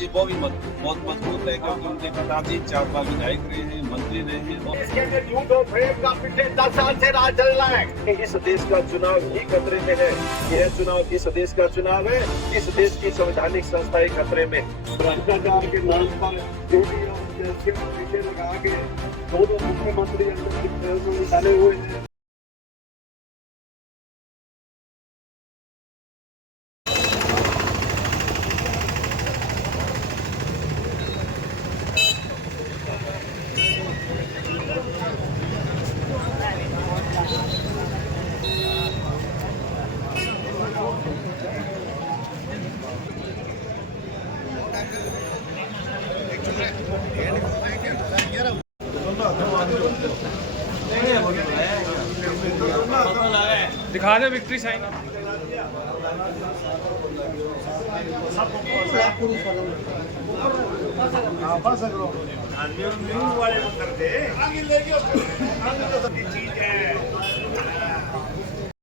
पिताजी वो भी बहुत मजबूत है, क्योंकि उनके पिताजी 4 बार विधायक रहे हैं, मंत्री रहे हैं। इसके लिए झूठ और फेक का पिछले 10 साल से राज चल रहा है। इस देश का चुनाव ही खतरे में है। यह चुनाव इस देश का चुनाव है। इस देश की संवैधानिक संस्थाएं खतरे में। भ्रष्टाचार के नाम पर पीछे लगा के दो मुख्यमंत्री निकाले हुए हैं। दिखा दे विक्ट्री साइन।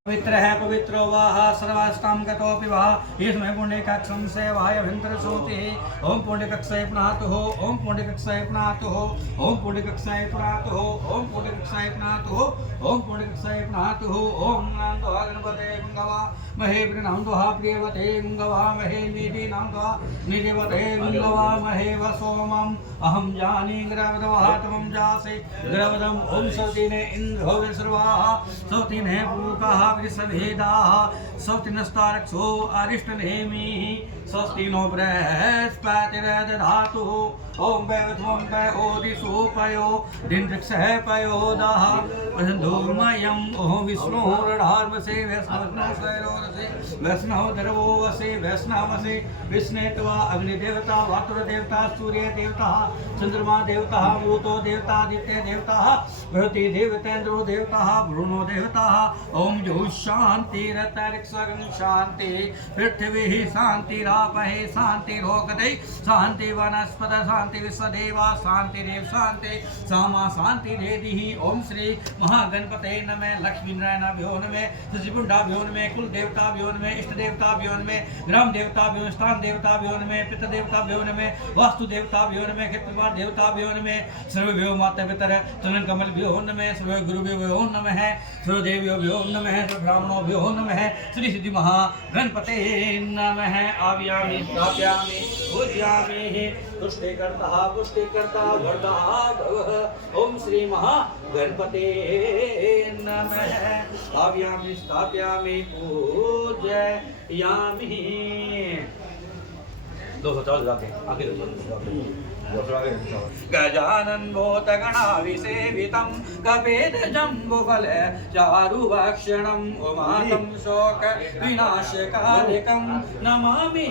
पवित्र है पवित्रो वाह सर्वाष्टाम गतोपि वाह इसमें पुण्यकक्षम से वायभ्यंतर सोति ओम पुण्यकक्षय पुनातु हो ओम पुण्यकक्षय पुनातु हो ओम पुण्यकक्षय पुनातु हो ओम पुण्यकक्षय पुनातु हो ओम पुण्यकक्षय पुनातु हो ओम नामो गणपते गंगवा महे प्रणमो प्रियवते गंगवा महे निधि नामो निधिवते गंगवा महे वसोमम अहम जानी ग्रवदवः तमं जासे ग्रवदम ओम सौतिने इंद्रो विसर्वाः सौतिने पूकाः विसभेदाः सौतिनस्तारक्षो अरिष्टनेमिः स्वस्ति नो बृहस्पतिर्दधातु ओम वैवध्वं वैहोदिषोपयो दिनवृक्षः पयोदाः धूमयम् ओम विष्णुर्धार्मसे वैष्णवसे वैष्णवधर्वो वसे वैष्णवसे विष्णेत्वा अग्निदेवता वातुरदेवता सूर्यदेवता चंद्रमा देवता भूतो देवता आदित्य देवता बृहति देवतेन्द्रो देवता वरुणो देवता ओम जो शांतिरतरिक्षगं शांति पृथ्वी शांतिरापहे शांतिरोगदे शांति वनस्पत शांति विश्वदेवा शांतिरेव शांति सामा शांति रेदिहि ओम श्री महागणपते नमः लक्ष्मी नारायणाभ्यो नमः शशिपुंडाभ्यो नमः कुल देवताभ्यो नमः इष्ट देवताभ्यो नमः ग्राम देवताभ्यो स्थान देवताभ्यो नमः पितृ देवताभ्यो नमः वास्तु देवताभ्यो नमः खेतकुमार देवताभ्यो नमः सर्वभ्यो माता पितर चरण कमलभ्यो नमः सर्व गुरुभ्यो नमः सर्वदेव्यो नमः ब्राह्मणोभ्यो नमः श्री सिद्धि महागणपते नमः आव्यामि स्थापयामि पूजयामि पुष्टिकर्ता वरदः भवः ओम श्री महागणपते नमः आव्यामि स्थापयामि पूजयामि 240 जाते आगे गजानन भूतगणाभिसेवितं कपेदजम्बुफल चारुभक्षणं उमातं शोक विनाशकारिकं नमामि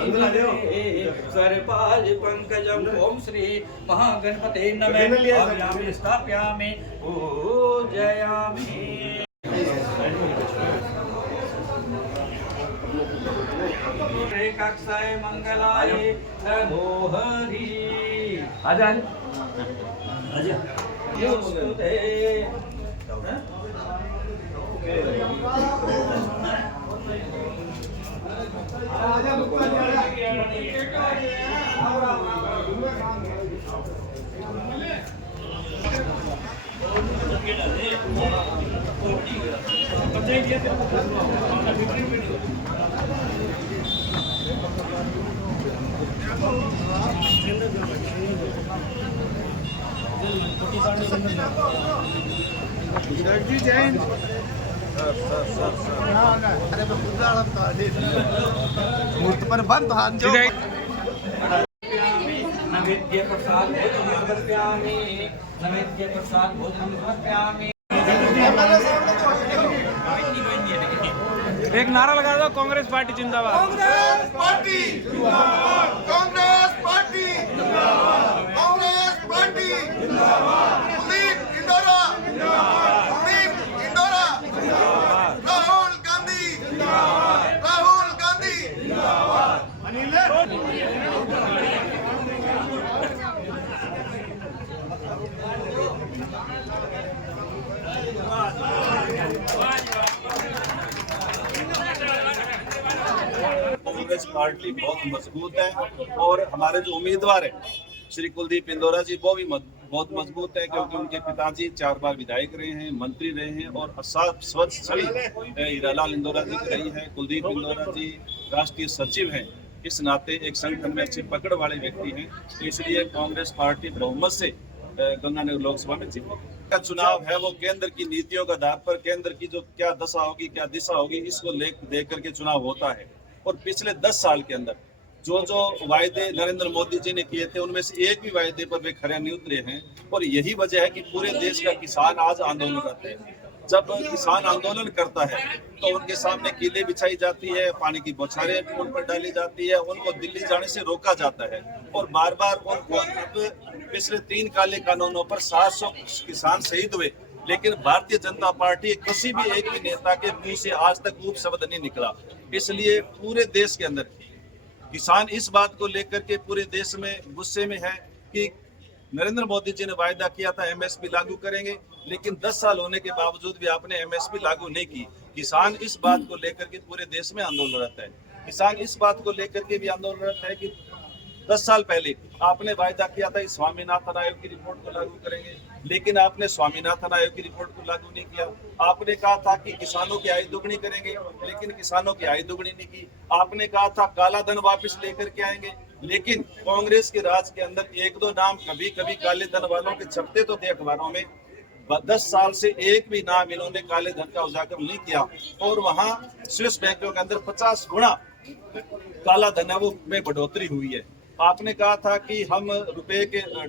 सर्पाज पंकजं ओम श्री महागणपते नमः आव्यामि स्थापयामि पूजयामि कक्षय मंगलाय मनोहरि आजा आजा नमस्ते जी जैन मूर्त पर बंद हाथ जो नैवेद्य प्रसाद भोजनं समर्पयामि नैवेद्य प्रसाद भोजनं समर्पयामि। एक नारा लगा दो कांग्रेस पार्टी जिंदाबाद कांग्रेस पार्टी जिंदाबाद कांग्रेस पार्टी जिंदाबाद कांग्रेस पार्टी जिंदाबाद कुलदीप इंदौरा जिंदाबाद कुलदीप इंदौरा जिंदाबाद राहुल गांधी जिंदाबाद राहुल गांधी जिंदाबाद अनिल कांग्रेस पार्टी बहुत मजबूत है और हमारे जो उम्मीदवार है श्री कुलदीप इंदौरा जी वो भी बहुत मजबूत है, क्योंकि उनके पिताजी 4 बार विधायक रहे हैं, मंत्री रहे हैं और स्वच्छ छवि हीरालाल इंदौरा जी की रही है। कुलदीप इंदौरा जी राष्ट्रीय सचिव हैं, इस नाते एक संगठन में अच्छी पकड़ वाले व्यक्ति हैं, तो इसलिए कांग्रेस पार्टी बहुमत से गंगानगर लोकसभा में जीती। का चुनाव है वो केंद्र की नीतियों के आधार पर केंद्र की जो क्या दशा होगी, क्या दिशा होगी, इसको देख करके चुनाव होता है। और पिछले 10 साल के अंदर जो वायदे नरेंद्र मोदी जी ने किए थे उनमें से एक भी वायदे पर वे खरे नहीं उतरे हैं। और यही वजह है कि पूरे देश का किसान आज आंदोलन करते हैं। जब किसान आंदोलन करता है तो उनके सामने कीलें बिछाई जाती है, पानी की बौछारें उन पर डाली जाती है, उनको दिल्ली जाने से रोका जाता है और बार बार उनको पिछले 3 काले कानूनों पर 700 किसान शहीद हुए, लेकिन भारतीय जनता पार्टी किसी भी एक भी नेता के मुंह से आज तक ऊप शब्द नहीं निकला। इसलिए पूरे देश के अंदर किसान इस बात को लेकर के पूरे देश में गुस्से में है कि नरेंद्र मोदी जी ने वायदा किया था एमएसपी लागू करेंगे, लेकिन 10 साल होने के बावजूद भी आपने एमएसपी लागू नहीं की। किसान इस बात को लेकर के पूरे देश में आंदोलनरत है। किसान इस बात को लेकर के भी आंदोलनरत है कि 10 साल पहले आपने वायदा किया था इस स्वामीनाथन आयोग की रिपोर्ट को लागू करेंगे, लेकिन आपने स्वामीनाथन आयोग की रिपोर्ट को लागू नहीं किया। आपने कहा था कि किसानों की आय दोगुनी करेंगे, लेकिन किसानों की आय दोगुनी नहीं की। आपने कहा था काला धन वापस लेकर के आएंगे, लेकिन कांग्रेस के राज के अंदर 1-2 नाम कभी कभी काले धन वालों के छपते तो थे अखबारों में। 10 साल से एक भी नाम इन्होंने काले धन का उजागर नहीं किया। और वहां स्विस बैंकों के अंदर 50 गुना काला धन है वो में बढ़ोतरी हुई है। आपने कहा था कि हम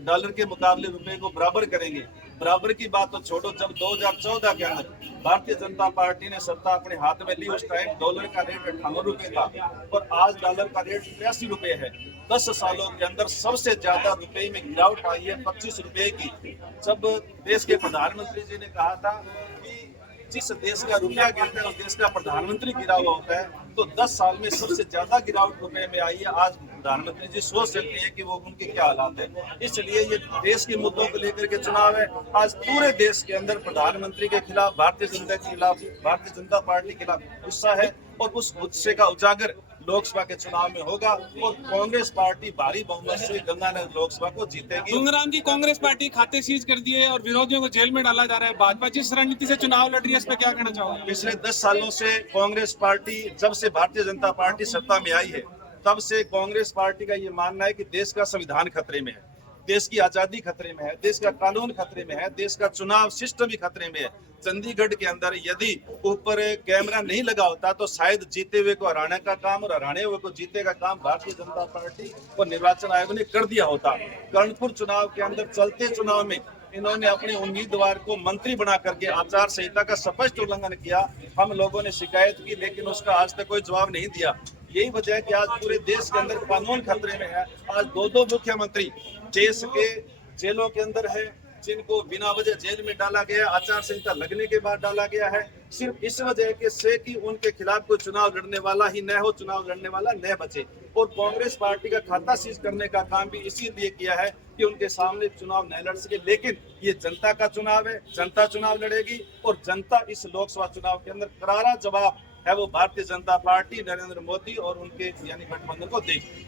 डॉलर के मुकाबले रुपए को बराबर करेंगे। बराबर की बात तो छोड़ो, जब 2014 के अंदर भारतीय जनता पार्टी ने सत्ता अपने हाथ में ली, उस टाइम डॉलर का रेट 58 रुपए था और आज डॉलर का रेट 83 रुपए है। 10 सालों के अंदर सबसे ज्यादा रुपए में गिरावट आई है 25 रुपए की। जब देश के प्रधानमंत्री जी ने कहा था कि जिस देश का रुपया गिरता है उस देश का प्रधानमंत्री गिरा हुआ होता है, तो 10 साल में सबसे ज्यादा गिरावट रुपए में आई है। आज प्रधानमंत्री जी सोच सकते हैं कि वो उनके क्या हालात है। इसलिए ये देश के मुद्दों को लेकर के चुनाव है। आज पूरे देश के अंदर प्रधानमंत्री के खिलाफ, भारतीय जनता पार्टी के खिलाफ गुस्सा है और उस गुस्से का उजागर लोकसभा के चुनाव में होगा और कांग्रेस पार्टी भारी बहुमत से गंगानगर लोकसभा को जीतेगी। गंगाराम जी, कांग्रेस पार्टी खाते सीज कर दिए और विरोधियों को जेल में डाला जा रहा है। भाजपा जिस रणनीति से चुनाव लड़ रही है, इस पर क्या कहना चाहोगे? पिछले 10 सालों से कांग्रेस पार्टी, जब से भारतीय जनता पार्टी सत्ता में आई है, तब से कांग्रेस पार्टी का ये मानना है कि देश का संविधान खतरे में है, देश की आजादी खतरे में है, देश का कानून खतरे में है, देश का चुनाव सिस्टम भी खतरे में है। चंडीगढ़ के अंदर यदि ऊपर कैमरा नहीं लगा होता तो शायद जीते हुए को हराने का काम और हराने हुए को जीते का काम भारतीय जनता पार्टी और निर्वाचन आयोग ने कर दिया होता। कर्णपुर चुनाव के अंदर चलते चुनाव में इन्होंने अपने उम्मीदवार को मंत्री बना करके आचार संहिता का स्पष्ट उल्लंघन किया। हम लोगों ने शिकायत की, लेकिन उसका आज तक कोई जवाब नहीं दिया। यही वजह है कि आज पूरे देश के अंदर कानून खतरे में है। आज 2 मुख्यमंत्री देश के जेलों के अंदर है, जिनको बिना वजह जेल में डाला गया, आचार संहिता लगने के बाद डाला गया है, सिर्फ इस वजह के से कि उनके खिलाफ कोई चुनाव लड़ने वाला ही न हो, चुनाव लड़ने वाला न बचे। और कांग्रेस पार्टी का खाता सीज करने का काम भी इसीलिए किया है कि उनके सामने चुनाव न लड़ सके। लेकिन ये जनता का चुनाव है, जनता चुनाव लड़ेगी और जनता इस लोकसभा चुनाव के अंदर करारा जवाब है वो भारतीय जनता पार्टी, नरेंद्र मोदी और उनके यानी गठबंधन को देगी।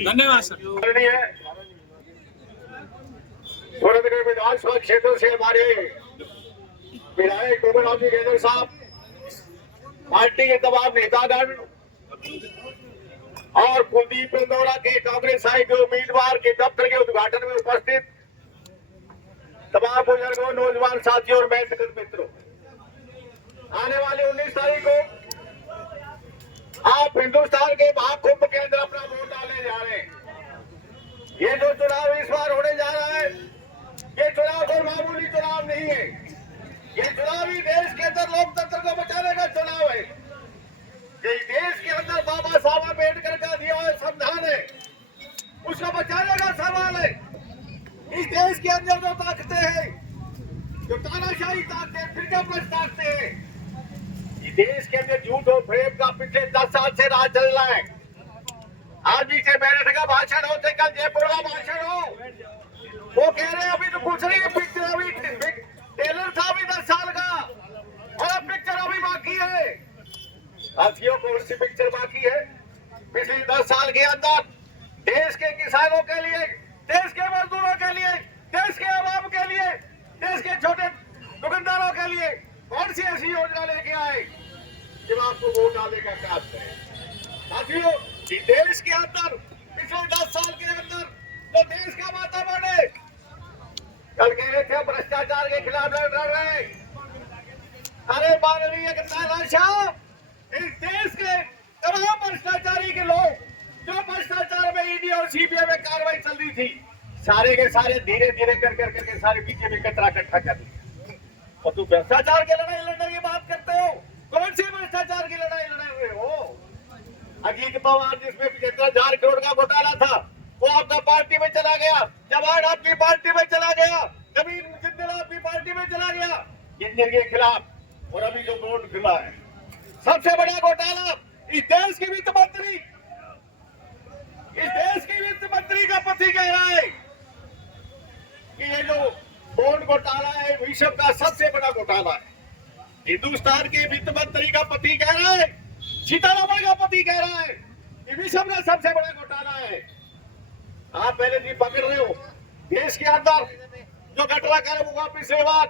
धन्यवाद सर। सूरतगढ़ विधानसभा क्षेत्र से हमारे विधायक गोविंद गेजर साहब, पार्टी के तमाम नेतागण और कुलदीप इंदौरा के कांग्रेस के उम्मीदवार के दफ्तर के उद्घाटन में उपस्थित तमाम बुजुर्गों, नौजवान साथियों और मेहनत मित्रों, आने वाले 19 तारीख को आप हिंदुस्तान के महाकुंभ के अंदर अपना वोट डालने जा रहे हैं। ये जो चुनाव इस बार होने जा रहा है, ये चुनाव कोई मामूली चुनाव नहीं है। ये चुनाव ही देश के अंदर लोकतंत्र को बचाने का चुनाव है। ये देश के अंदर बाबा साहब अम्बेडकर का दिया हुआ संविधान है, उसको बचाने का सवाल है। इस देश के अंदर जो ताकतें हैं, जो तानाशाही ताकतें, फ्रीडम ताकतें हैं, इस देश के अंदर झूठ और प्रेम का पिछले 10 साल से राज चल रहा है। आज नीचे बैठक का भाषण हो, कल जयपुर का भाषण हो, वो कह रहे हैं अभी तो कुछ नहीं है, पिक्चर अभी टेलर था अभी 10 साल का और अब पिक्चर अभी बाकी है। साथियों कौन सी पिक्चर बाकी है? पिछले 10 साल के अंदर देश के किसानों के लिए, देश के मजदूरों के लिए, देश के आवाम के लिए, देश के छोटे दुकानदारों के लिए कौन सी ऐसी योजना लेके आए जब आपको वोट डालने का काम करें? साथियों, इस देश के अंदर पिछले 10 साल के अंदर तो देश का वातावरण है, कल कह रहे थे भ्रष्टाचार के खिलाफ लड़ रहे हैं। अरे माननीय तानाशाह, इस देश के तमाम भ्रष्टाचारी के लोग जो भ्रष्टाचार में ईडी और सीबीआई में कार्रवाई चल रही थी, सारे के सारे धीरे धीरे करके सारे पीछे में कचरा इकट्ठा कर लिया। और तुम भ्रष्टाचार की लड़ाई लड़ने की बात करते हो? कौन सी भ्रष्टाचार की लड़ाई लड़ रहे हो? अजीत पवार जिसमें 75,000 करोड़ का घोटाला था, वो आपका पार्टी में चला गया। जवान आपकी पार्टी में चला गया। नवीन जिंदल आपकी पार्टी में चला गया इंजीनियर के खिलाफ। और अभी जो बोर्ड खुला है, सबसे बड़ा घोटाला इस देश की वित्त मंत्री, इस देश की वित्त मंत्री का पति कह रहा है कि ये जो बोर्ड घोटाला है विश्व का सबसे बड़ा घोटाला है। हिंदुस्तान के वित्त मंत्री का पति कह रहा है, सीतारमण का पति कह रहा है कि विश्व का सबसे बड़ा घोटाला है। आप पहले भी पकड़ रहे हो। देश के अंदर जो घटनाक्रम हुआ पिछले बार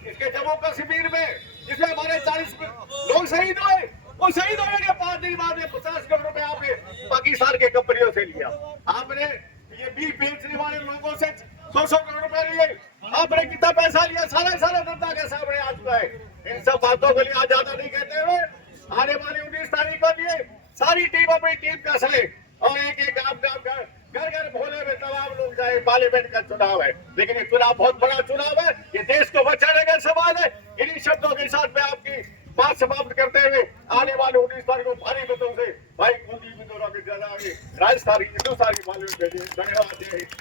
इसके जम्मू कश्मीर में, जिसमें हमारे 40 लोग शहीद हुए, वो शहीद होने के 5 दिन बाद 50 करोड़ रुपए आपने पाकिस्तान के कंपनियों से लिया। आपने ये बीफ बेचने वाले लोगों से 200 करोड़ रुपए लिए। आपने कितना पैसा लिया सारे जनता के सामने आ चुका है। इन सब बातों के लिए आज ज्यादा नहीं कहते हुए आने वाली 19 तारीख को लिए सारी टीम अपनी टीम कसले और एक गांव घर घर भोले में तमाम लोग जाए। पार्लियामेंट का चुनाव है, लेकिन ये चुनाव बहुत बड़ा चुनाव है। ये देश को बचाने का सवाल है। इन्हीं शब्दों के साथ मैं आपकी बात समाप्त करते हुए आने वाले 19 तारीख को भारी मतों से भाई कुलदीप पिंदोरा के ज्यादा आगे राजस्थान की हिंदुस्तान की पार्लियामेंट भेजिए। धन्यवाद। जय हिंद।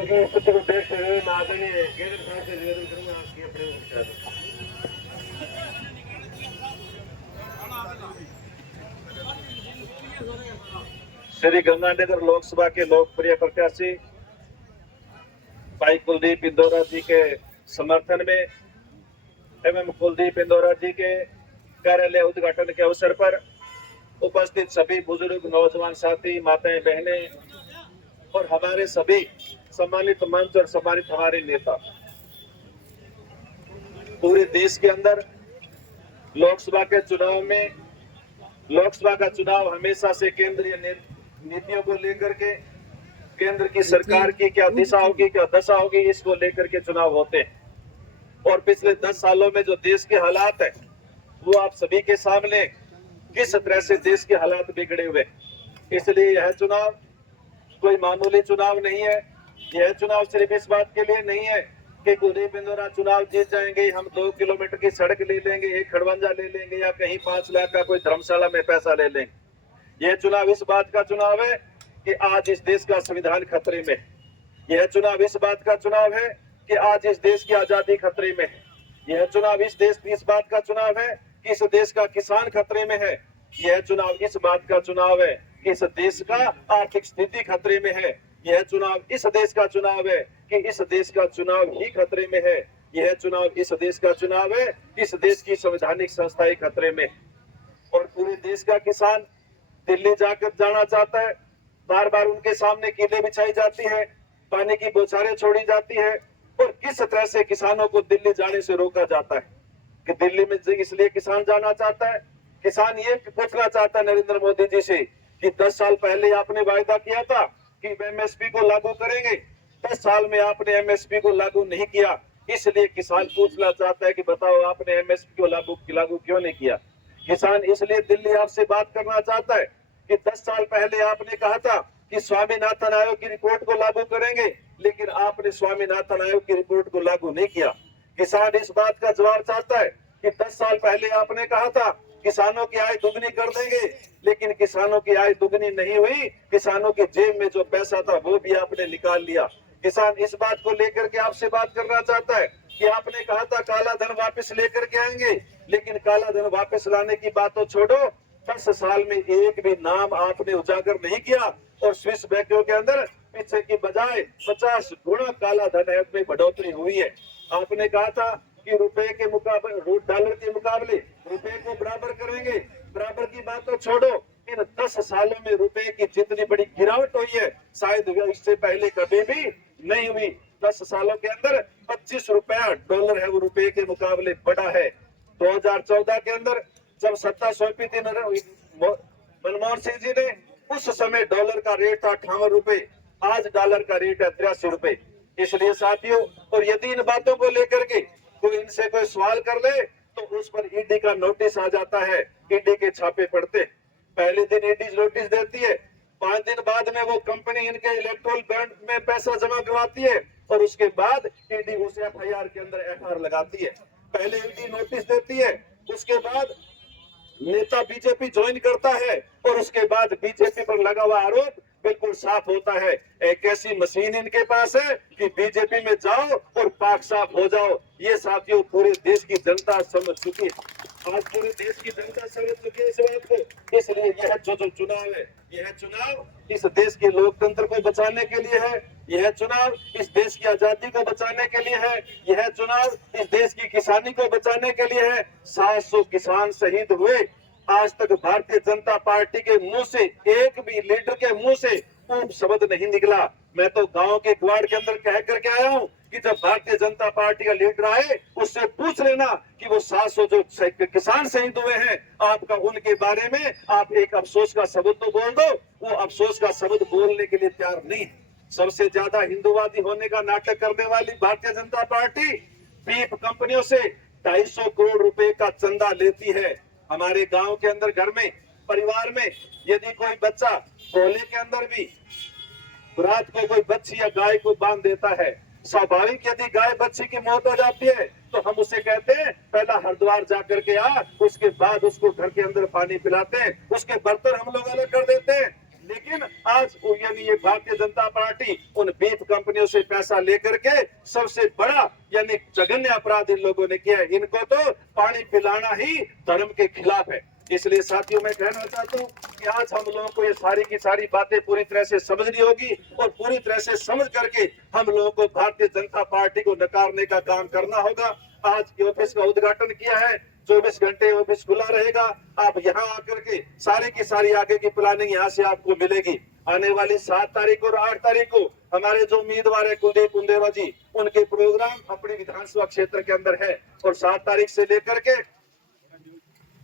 की स्थिति को देखते हुए आदरणीय केंद्र सरकार से निवेदन करूंगा आपकी अपने विचार। श्री गंगानगर लोकसभा के लोकप्रिय प्रत्याशी भाई कुलदीप इंदौरा जी के समर्थन में एवं कुलदीप इंदौरा जी के कार्यालय उद्घाटन के अवसर पर उपस्थित सभी बुजुर्ग, नौजवान साथी, माताएं, बहनें और हमारे सभी सम्मानित मंच और सम्मानित हमारे नेता, पूरे देश के अंदर लोकसभा के चुनाव में, लोकसभा का चुनाव हमेशा से केंद्रीय नीतियों को लेकर के, केंद्र की सरकार की क्या दिशा होगी, क्या दशा होगी, इसको लेकर के चुनाव होते हैं। और पिछले 10 सालों में जो देश के हालात है वो आप सभी के सामने किस तरह से देश के हालात बिगड़े हुए। इसलिए यह चुनाव कोई मामूली चुनाव नहीं है। यह चुनाव सिर्फ इस बात के लिए नहीं है कि कुलदीप इंदौरा चुनाव जीत जाएंगे, हम 2 किलोमीटर की सड़क ले लेंगे, एक खड़वंजा ले लेंगे या कहीं 5 लाख का कोई धर्मशाला में पैसा ले लेंगे। यह चुनाव इस बात का चुनाव है कि आज इस देश का संविधान खतरे में। यह चुनाव इस बात का चुनाव है कि आज इस देश की आजादी खतरे में है। यह चुनाव इस बात का चुनाव है कि इस देश का किसान खतरे में है। यह चुनाव इस बात का चुनाव है कि इस देश का आर्थिक स्थिति खतरे में है। यह चुनाव इस देश का चुनाव है कि इस देश का चुनाव ही खतरे में है। यह चुनाव इस देश का चुनाव है कि इस देश की संवैधानिक संस्थाएं खतरे में। और पूरे देश का किसान दिल्ली जाकर जाना चाहता है, बार बार उनके सामने कीलें बिछाई जाती है, पानी की बौछारें छोड़ी जाती है और किस तरह से किसानों को दिल्ली जाने से रोका जाता है। कि दिल्ली में इसलिए किसान जाना चाहता है, किसान ये पूछना चाहता है नरेंद्र मोदी जी से कि 10 साल पहले आपने वायदा किया था कि एमएसपी को लागू करेंगे, 10 साल में आपने एमएसपी को लागू नहीं किया। इसलिए किसान पूछना चाहता है कि बताओ आपने एमएसपी को लागू क्यों नहीं किया। किसान इसलिए दिल्ली आपसे बात करना चाहता है कि 10 साल पहले आपने कहा था कि स्वामीनाथन आयोग की रिपोर्ट को लागू करेंगे, लेकिन आपने स्वामीनाथन आयोग की रिपोर्ट को लागू नहीं किया। किसान इस बात का जवाब चाहता है कि 10 साल पहले आपने कहा था किसानों की आय दुगनी कर देंगे, लेकिन किसानों की आय दुगनी नहीं हुई। किसानों की जेब में जो पैसा था वो भी आपने निकाल लिया। किसान इस बात को लेकर के आपसे बात करना चाहता है कि आपने कहा था काला धन वापस लेकर के आएंगे, लेकिन काला धन वापस लाने की बात तो छोड़ो, 10 साल में एक भी नाम आपने उजागर नहीं किया। और स्विस बैंकों के अंदर पीछे की बजाय 50 गुना काला धन में बढ़ोतरी हुई है। आपने कहा था कि रुपए के मुकाबले, डॉलर के मुकाबले रुपए को बराबर करेंगे। बराबर की बात तो छोड़ो, इन 10 सालों में रुपए की जितनी बड़ी गिरावट हुई है शायद इससे पहले कभी भी नहीं हुई। 10 सालों के अंदर 25 रुपया डॉलर है वो रुपए के मुकाबले बढ़ा है। 2014 के अंदर जब सत्ता सौंपी थी मनमोहन सिंह जी ने, उस समय डॉलर का रेट था 58 रुपए, आज डॉलर का रेट है 83 रुपए। इसलिए साथियों, और यदि इन बातों को लेकर के कोई इनसे कोई सवाल कर ले तो उस पर ईडी का नोटिस आ जाता है, ईडी के छापे पड़ते। पहले दिन ईडी नोटिस देती है, 5 दिन बाद में वो कंपनी इनके इलेक्ट्रोल बैंक में पैसा जमा करवाती है और उसके बाद ईडी उस एफआईआर के अंदर एफआईआर लगाती है। पहले ईडी नोटिस देती है, उसके बाद नेता बीजेपी ज्वाइन करता है और उसके बाद बीजेपी पर लगा हुआ आरोप बिल्कुल साफ होता है। एक ऐसी मशीन इनके पास है कि बीजेपी में जाओ और पाक साफ हो जाओ। ये साथियों पूरे देश की जनता समझ चुकी है, आज पूरे देश की जनता समझ चुकी है इस बात को। इसलिए यह जो चुनाव है, यह चुनाव इस देश के लोकतंत्र को बचाने के लिए है, यह चुनाव इस देश की आजादी को बचाने के लिए है, यह चुनाव इस देश की किसानी को बचाने के लिए है। 700 किसान शहीद हुए, आज तक भारतीय जनता पार्टी के मुंह से, एक भी लीडर के मुंह से ऊप शब्द नहीं निकला। मैं तो गांव के ग्वाड़ के अंदर कह करके आया हूं कि जब भारतीय जनता पार्टी का लीडर आए उससे पूछ लेना कि वो 700 जो किसान शहीद हुए हैं, आपका उनके बारे में आप एक अफसोस का शब्द तो बोल दो। वो अफसोस का शब्द बोलने के लिए तैयार नहीं। सबसे ज्यादा हिंदूवादी होने का नाटक करने वाली भारतीय जनता पार्टी बीफ कंपनियों से 250 करोड़ रुपए का चंदा लेती है। हमारे गांव के अंदर घर में, परिवार में यदि कोई बच्चा कोले के अंदर भी रात को कोई बच्ची या गाय को बांध देता है, स्वाभाविक यदि गाय बच्ची की मौत हो जाती है तो हम उसे कहते हैं पहला हरिद्वार जाकर के आ, उसके बाद उसको घर के अंदर पानी पिलाते हैं, उसके बर्तन हम लोग अलग कर देते हैं। लेकिन आज यानी ये भारतीय जनता पार्टी उन बीफ कंपनियों से पैसा लेकर के सबसे बड़ा यानी जघन्य अपराध इन लोगों ने किया है। इनको तो पानी पिलाना ही धर्म के खिलाफ है। इसलिए साथियों मैं कहना चाहता हूँ कि आज हम लोगों को ये सारी की सारी बातें पूरी तरह से समझनी होगी और पूरी तरह से समझ करके हम लोगों को भारतीय जनता पार्टी को नकारने का काम करना होगा। आज के ऑफिस का उद्घाटन किया है, 24 घंटे ऑफिस खुला रहेगा। आप यहाँ आकर के सारी की सारी आगे की प्लानिंग यहाँ से आपको मिलेगी। आने वाली 7 तारीख और 8 तारीख को हमारे जो उम्मीदवार है कुलदीप कुंदेवा जी, उनके प्रोग्राम अपनी विधानसभा क्षेत्र के अंदर है और 7 तारीख से लेकर के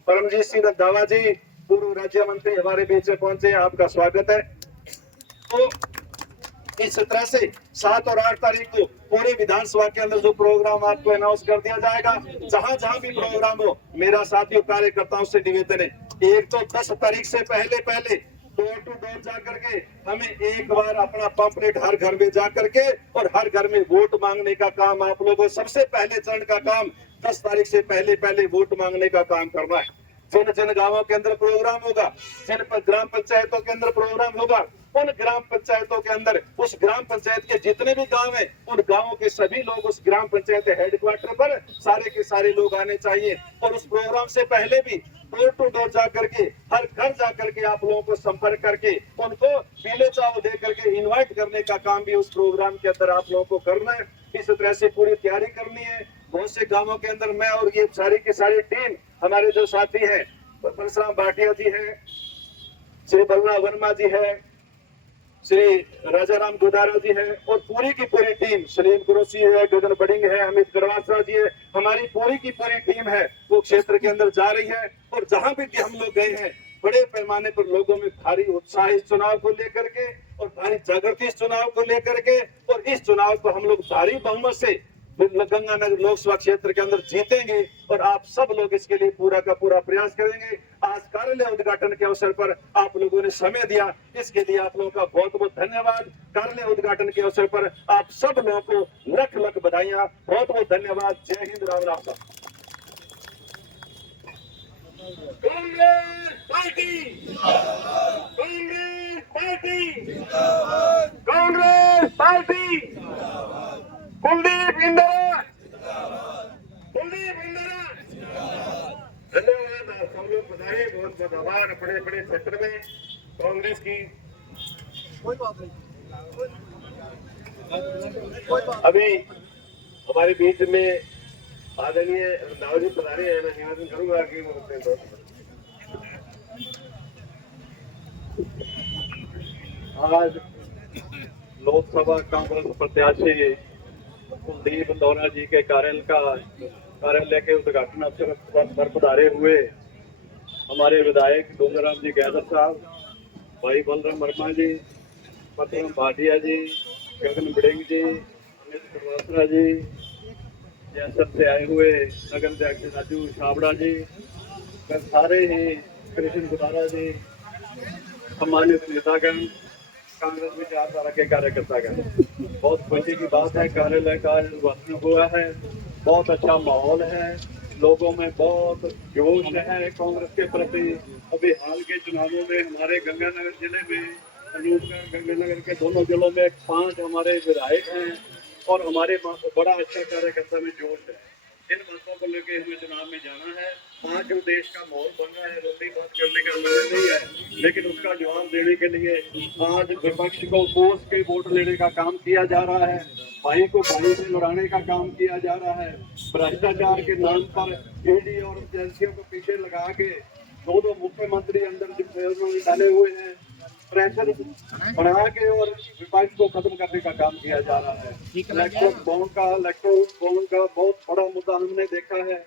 परमजीत सिंह रंधावा जी पूर्व राज्य मंत्री हमारे बीच में पहुंचे, आपका स्वागत है। तो इस तरह से 7 और 8 तारीख को पूरे विधानसभा के अंदर जो प्रोग्राम आपको अनाउंस कर दिया जाएगा, जहां जहां भी प्रोग्राम हो, मेरा साथियों कार्यकर्ताओं से निवेदन है, एक तो 10 तारीख से पहले डोर टू डोर जा करके हमें एक बार अपना पंपलेट हर घर में जा करके और हर घर में वोट मांगने का काम आप लोगों, सबसे पहले चरण का काम 10 तारीख से पहले वोट मांगने का काम करना है। जिन जिन गांवों के अंदर प्रोग्राम होगा, जिन ग्राम पंचायतों के अंदर प्रोग्राम होगा, उन ग्राम पंचायतों के अंदर उस ग्राम पंचायत के जितने भी गांव हैं, उन गांवों के सभी लोग उस ग्राम पंचायत हेडक्वार्टर पर सारे के सारे लोग आने चाहिए। और उस प्रोग्राम से पहले भी डोर टू डोर जा करके, हर घर जा करके आप लोगों को संपर्क करके उनको पीले चावल दे करके इन्वाइट करने का काम भी उस प्रोग्राम के अंदर आप लोगों को करना है। इस तरह से पूरी तैयारी करनी है। बहुत से गांवों के अंदर मैं और ये सारी की सारी टीम, हमारे जो साथी हैं, परशुराम भाटिया जी हैं, श्री बलना वर्मा जी है, श्री राजाराम गुदारा जी है और पूरी की पूरी टीम, सलीम कुरैशी है, गगन बडिंग है, अमित गढ़वासरा जी है, हमारी पूरी की पूरी टीम है वो क्षेत्र के अंदर जा रही है। और जहां भी हम लोग गए हैं, बड़े पैमाने पर लोगों में भारी उत्साह इस चुनाव को लेकर के और भारी जागृति इस चुनाव को लेकर के, और इस चुनाव को हम लोग भारी बहुमत से गंगानगर लोकसभा क्षेत्र के अंदर जीतेंगे और आप सब लोग इसके लिए पूरा का पूरा प्रयास करेंगे। आज कार्यालय उद्घाटन के अवसर पर आप लोगों ने समय दिया, इसके लिए आप लोगों का बहुत बहुत धन्यवाद। कार्यालय उद्घाटन के अवसर पर आप सब लोगों को लख लख बधाइयां, बहुत बहुत धन्यवाद। जय Hind, Ram Ram. Congress party, Congress party, Congress party, Kuldeep Indira, Kuldeep Indira. धन्यवाद। आप सब लोग बधाई, बहुत बहुत आभार। बड़े बड़े क्षेत्र में कांग्रेस की कोई बात नहीं। अभी हमारे बीच में आदरणीय राव जी पधारे हैं, मैं निवेदन करूंगा कि वो अपने दोस्त आज लोकसभा कांग्रेस प्रत्याशी कुलदीप इंदौरा जी के कार्यालय के उद्घाटन अवसर पर पधारे हुए हमारे विधायक डोंगरराम जी गैदर साहब, भाई बलराम वर्मा जी, पत्रम भाटिया जी, गगन बिड़िंग जी, अमित श्रीवास्तव जी, जैसर से आए हुए नगर अध्यक्ष राजू छाबड़ा जी, सारे ही कृष्ण गुदारा जी, सम्मानित नेतागण, कांग्रेस विचारधारा के कार्यकर्तागण, बहुत खुशी की बात है, कार्यालय का उद्घाटन हुआ है, बहुत अच्छा माहौल है, लोगों में बहुत जोश है कांग्रेस के प्रति। अभी हाल के चुनावों में हमारे गंगानगर जिले में, अनूपगढ़ गंगानगर के दोनों जिलों में 5 हमारे विधायक हैं और हमारे बड़ा अच्छा कार्यकर्ता में जोश है। इन बातों को लेकर हमें चुनाव में जाना है। आज जो देश का माहौल बन रहा है, रोटी बात करने का मजा नहीं है, लेकिन उसका जवाब देने के लिए आज विपक्ष को कोस के वोट लेने का काम किया जा रहा है, भाई को भाई से लड़ाने का काम किया जा रहा है। भ्रष्टाचार के नाम पर ईडी और एजेंसियों को पीछे लगा के दो मुख्यमंत्री अंदर उन्होंने डाले हुए हैं, प्रेशर बढ़ा के और विपक्ष को खत्म करने का काम किया जा रहा है। इलेक्ट्रोल बॉन्ड का बहुत बड़ा मुद्दा हमने देखा है,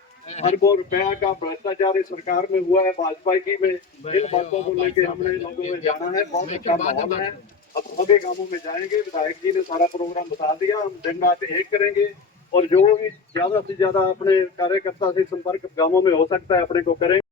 अरबों रुपया का भ्रष्टाचार इस सरकार में हुआ है, भाजपा की में। इन बातों को लेके हमने लोगों में जाना है, बहुत अच्छा माहौल है। अब सभी गांवों में जाएंगे, विधायक जी ने सारा प्रोग्राम बता दिया, हम दिन रात एक करेंगे और जो भी ज्यादा से ज्यादा अपने कार्यकर्ता से संपर्क गांवों में हो सकता है अपने को करेंगे।